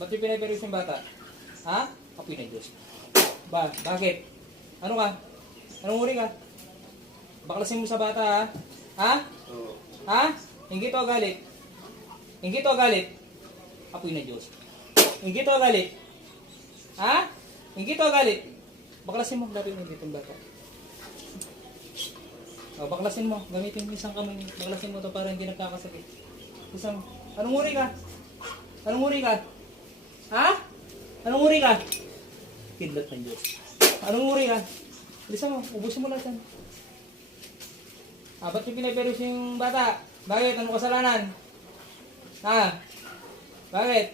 Ba't yung pinaperos yung bata? Ha? Apoy ng Diyos. Bakit? Ano ka? Anong uri ka? Baklasin mo sa bata, ha? Ha? Oo. Ha? Inggit o galit? Inggit o galit? Apoy ng Diyos. Inggit o galit? Ha? Inggit o galit? Baklasin mo. Gamitin mo dito yung bata. O, baklasin mo. Gamitin mo isang kamay. Baklasin mo to para hindi nagkakasakit. Isang. Anong uri ka? Anong uri ka? Ha? Anong uri ka? Kidlat ng Diyos. Anong uri ka? Bilisan mo. Ubusin mo lahat yan. Ba't yung pinaperos yung bata? Bakit? Anong kasalanan? Ha? Bakit?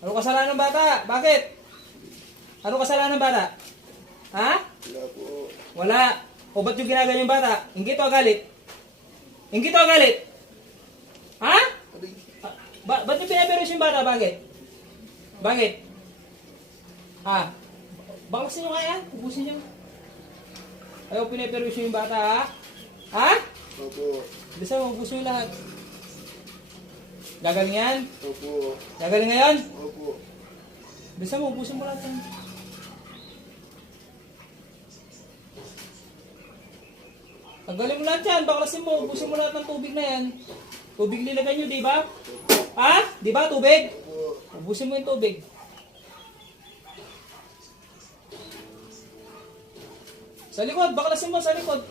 Anong kasalanan ng bata? Bakit? Anong kasalanan ng bata? Ha? Wala po. Wala. O ba't yung ginagawa yung bata? Inggit o galit? Inggit o galit? Ha? Ba't yung pinaperos yung bata? Bakit? Bakit? Ha? Baklasin nyo kaya? Ubusin nyo. Ayaw pinaperos yung bata, ha? Ha? Opo. Bisa mo, ubusin nyo lahat. Gagaling yan? Opo. Gagaling ngayon? Opo. Bisa mo, ubusin mo lahat yan. Tanggalin mo lahat yan, baklasin mo, ubusin mo lahat ng tubig na yan. Tubig nilagay nyo, di ba? Ha? Di ba, tubig? Opo. Ubusin mo yung tubig. Sa likod, baklasin mo sa likod.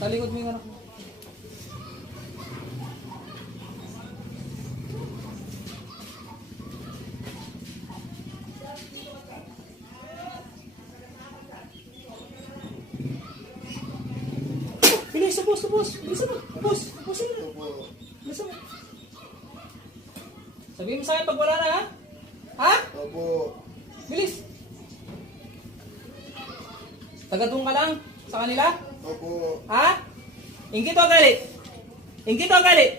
Sa likod mo yung anak mo. Bilis, ubos. Bilis mo, ubusin mo. Opo. Bilis mo. Sabihin mo sa akin pag wala na, ha? Ha? Opo. Bilis. Tagadung ka lang sa kanila? Opo. Ha? Inggit o galit? Inggit o galit?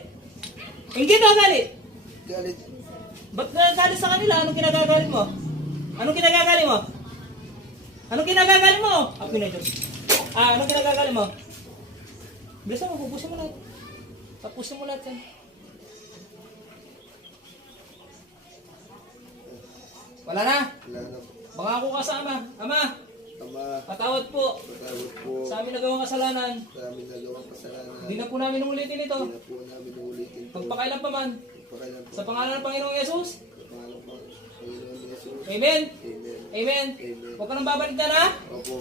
Inggit o galit? Galit. Ba't nagagalit sa kanila? Anong kinagagalit mo? Anong kinagagalit mo? Anong kinagagalit mo? Apoy na Diyos. Anong kinagagalit mo? Bilisan mo, pupusin mo lahat. Tapusin mo lahat yan. Wala na. Wala na po. Bangako ka sa ama. Ama, Ama, patawad po patawad po sa amin nagawang kasalanan. sa aming nagawang kasalanan. Hindi na po namin ulitin ito. Hindi na po namin ulitin po. Magpakailan pa man. Pagpakailan po. Sa pangalan ng Panginoong Yesus. Sa pangalan po ng Panginoon Yesus. Amen. Amen. Amen. Amen. Huwag ka nang babalik na, ha? Opo.